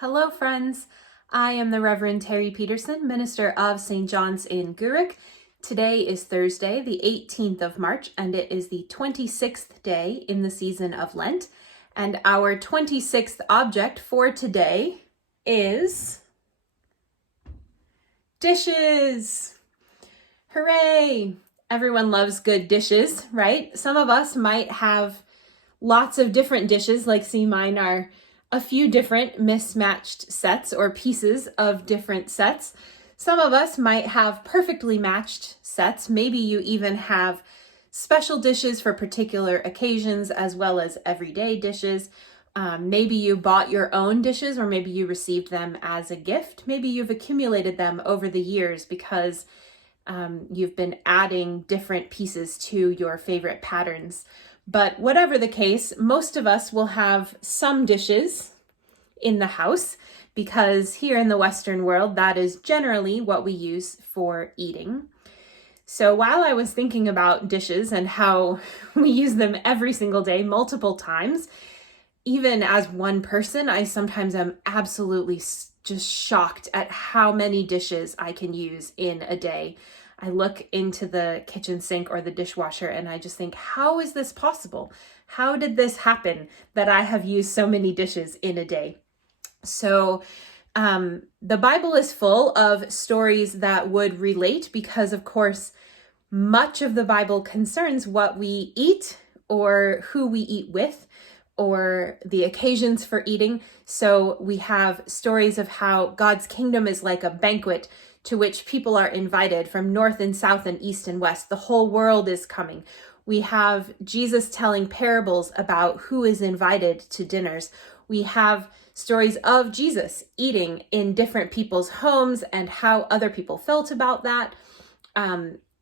Hello, friends. I am the Reverend Terry Peterson, minister of St. John's in Guruk. Today is Thursday, the 18th of March, and it is the 26th day in the season of Lent. And our 26th object for today is dishes. Hooray! Everyone loves good dishes, right? Some of us might have lots of different dishes, like mine are a few different mismatched sets or pieces of different sets. Some of us might have perfectly matched sets. Maybe you even have special dishes for particular occasions as well as everyday dishes. Maybe you bought your own dishes, or maybe you received them as a gift. Maybe you've accumulated them over the years because you've been adding different pieces to your favorite patterns. But whatever the case, most of us will have some dishes in the house because here in the Western world, that is generally what we use for eating. So while I was thinking about dishes and how we use them every single day, multiple times, even as one person, I sometimes am absolutely just shocked at how many dishes I can use in a day. I look into the kitchen sink or the dishwasher and I just think, how is this possible? How did this happen that I have used so many dishes in a day? So the Bible is full of stories that would relate because, of course, much of the Bible concerns what we eat or who we eat with or the occasions for eating. So we have stories of how God's kingdom is like a banquet to which people are invited from north and south and east and west. The whole world is coming. We have Jesus telling parables about who is invited to dinners. We have stories of Jesus eating in different people's homes and how other people felt about that.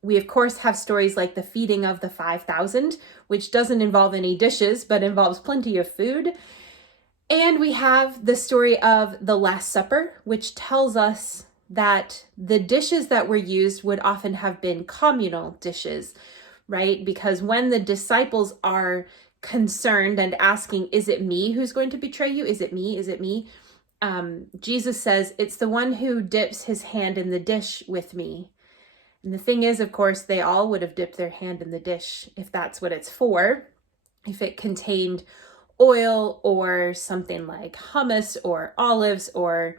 We, of course, have stories like the feeding of the 5,000, which doesn't involve any dishes, but involves plenty of food. And we have the story of the Last Supper, which tells us that the dishes that were used would often have been communal dishes, right? Because when the disciples are concerned and asking, is it me who's going to betray you? Is it me? Is it me? Jesus says, it's the one who dips his hand in the dish with me. And the thing is, of course, they all would have dipped their hand in the dish if that's what it's for. If it contained oil or something like hummus or olives or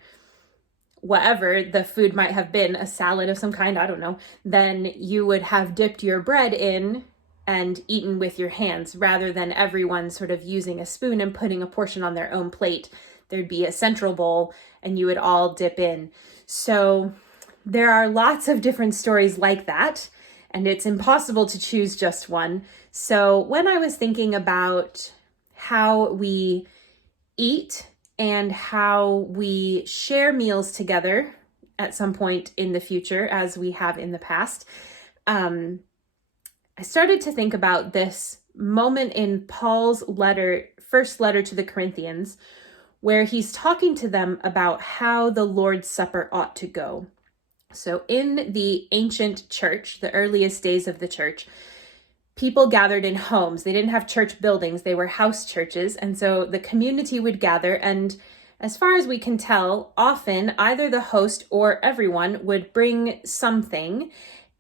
whatever the food might have been, a salad of some kind, I don't know, then you would have dipped your bread in and eaten with your hands rather than everyone sort of using a spoon and putting a portion on their own plate. There'd be a central bowl and you would all dip in. So there are lots of different stories like that, and it's impossible to choose just one. So when I was thinking about how we eat and how we share meals together at some point in the future, as we have in the past, I started to think about this moment in Paul's first letter to the Corinthians, where he's talking to them about how the Lord's Supper ought to go. So in the ancient church, the earliest days of the church, people gathered in homes. They didn't have church buildings. They were house churches. And so the community would gather. And as far as we can tell, often either the host or everyone would bring something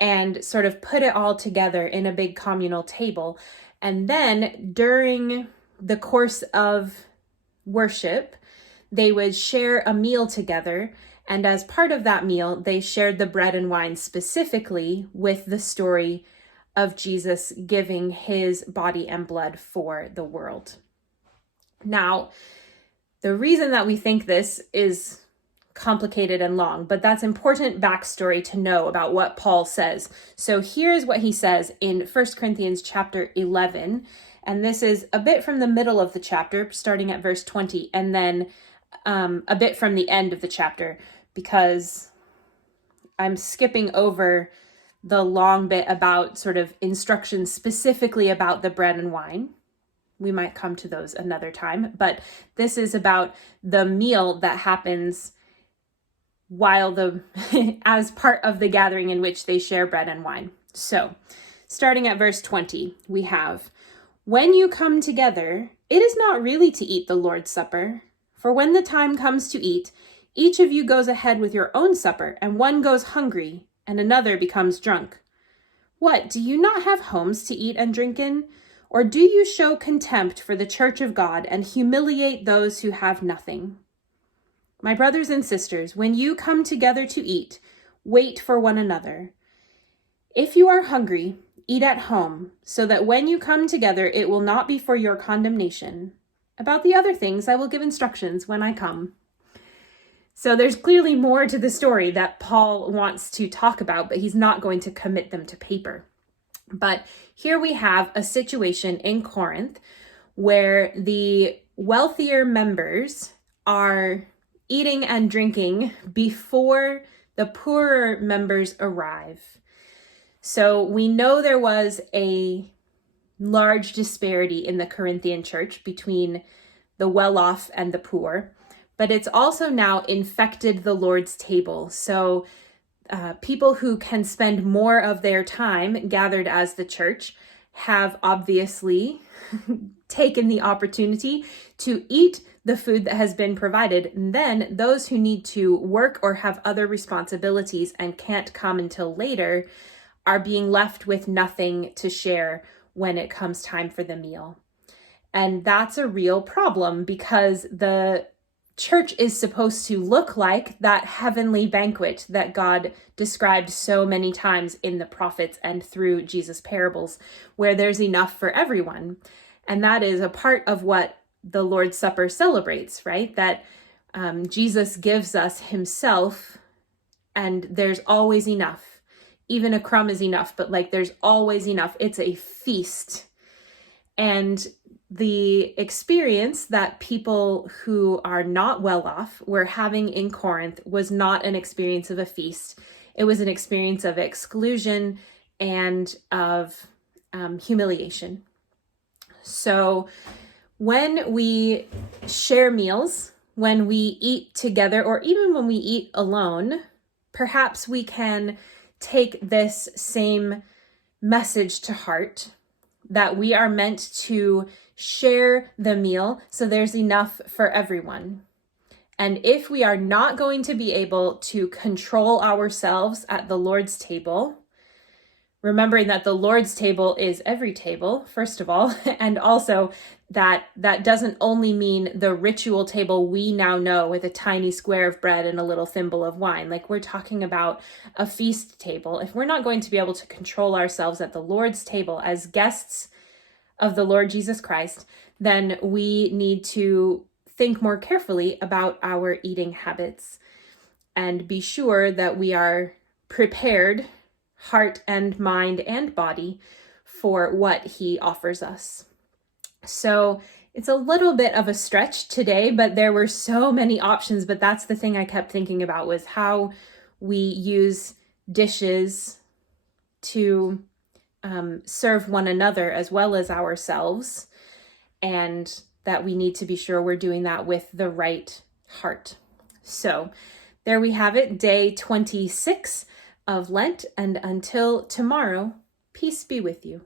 and sort of put it all together in a big communal table. And then during the course of worship, they would share a meal together. And as part of that meal, they shared the bread and wine specifically with the story of Jesus giving his body and blood for the world. Now, the reason that we think this is complicated and long, but that's important backstory to know about what Paul says. So here's what he says in 1 Corinthians chapter 11, and this is a bit from the middle of the chapter, starting at verse 20, and then a bit from the end of the chapter, because I'm skipping over the long bit about sort of instructions specifically about the bread and wine. We might come to those another time, but this is about the meal that happens while as part of the gathering in which they share bread and wine. So, starting at verse 20, we have, when you come together, it is not really to eat the Lord's Supper, For when the time comes to eat, each of you goes ahead with your own supper, and one goes hungry, and another becomes drunk. What, do you not have homes to eat and drink in? Or do you show contempt for the church of God and humiliate those who have nothing? My brothers and sisters, when you come together to eat, wait for one another. If you are hungry, eat at home, so that when you come together, it will not be for your condemnation. About the other things, I will give instructions when I come. So there's clearly more to the story that Paul wants to talk about, but he's not going to commit them to paper. But here we have a situation in Corinth where the wealthier members are eating and drinking before the poorer members arrive. So we know there was a large disparity in the Corinthian church between the well-off and the poor, but it's also now infected the Lord's table. So people who can spend more of their time gathered as the church have obviously taken the opportunity to eat the food that has been provided. And then those who need to work or have other responsibilities and can't come until later are being left with nothing to share when it comes time for the meal. And that's a real problem because the church is supposed to look like that heavenly banquet that God described so many times in the prophets and through Jesus' parables, where there's enough for everyone. And that is a part of what the Lord's Supper celebrates, right? That Jesus gives us himself, and there's always enough. Even a crumb is enough, but there's always enough. It's a feast. And the experience that people who are not well off were having in Corinth was not an experience of a feast. It was an experience of exclusion and of humiliation. So when we share meals, when we eat together, or even when we eat alone, perhaps we can take this same message to heart, that we are meant to share the meal so there's enough for everyone. And if we are not going to be able to control ourselves at the Lord's table, remembering that the Lord's table is every table, first of all, and also that doesn't only mean the ritual table we now know with a tiny square of bread and a little thimble of wine. We're talking about a feast table. If we're not going to be able to control ourselves at the Lord's table as guests of the Lord Jesus Christ, then we need to think more carefully about our eating habits and be sure that we are prepared, heart and mind and body, for what he offers us. So it's a little bit of a stretch today, but there were so many options. But that's the thing I kept thinking about, was how we use dishes to serve one another as well as ourselves, and that we need to be sure we're doing that with the right heart. So there we have it, day 26 of Lent, and until tomorrow, peace be with you.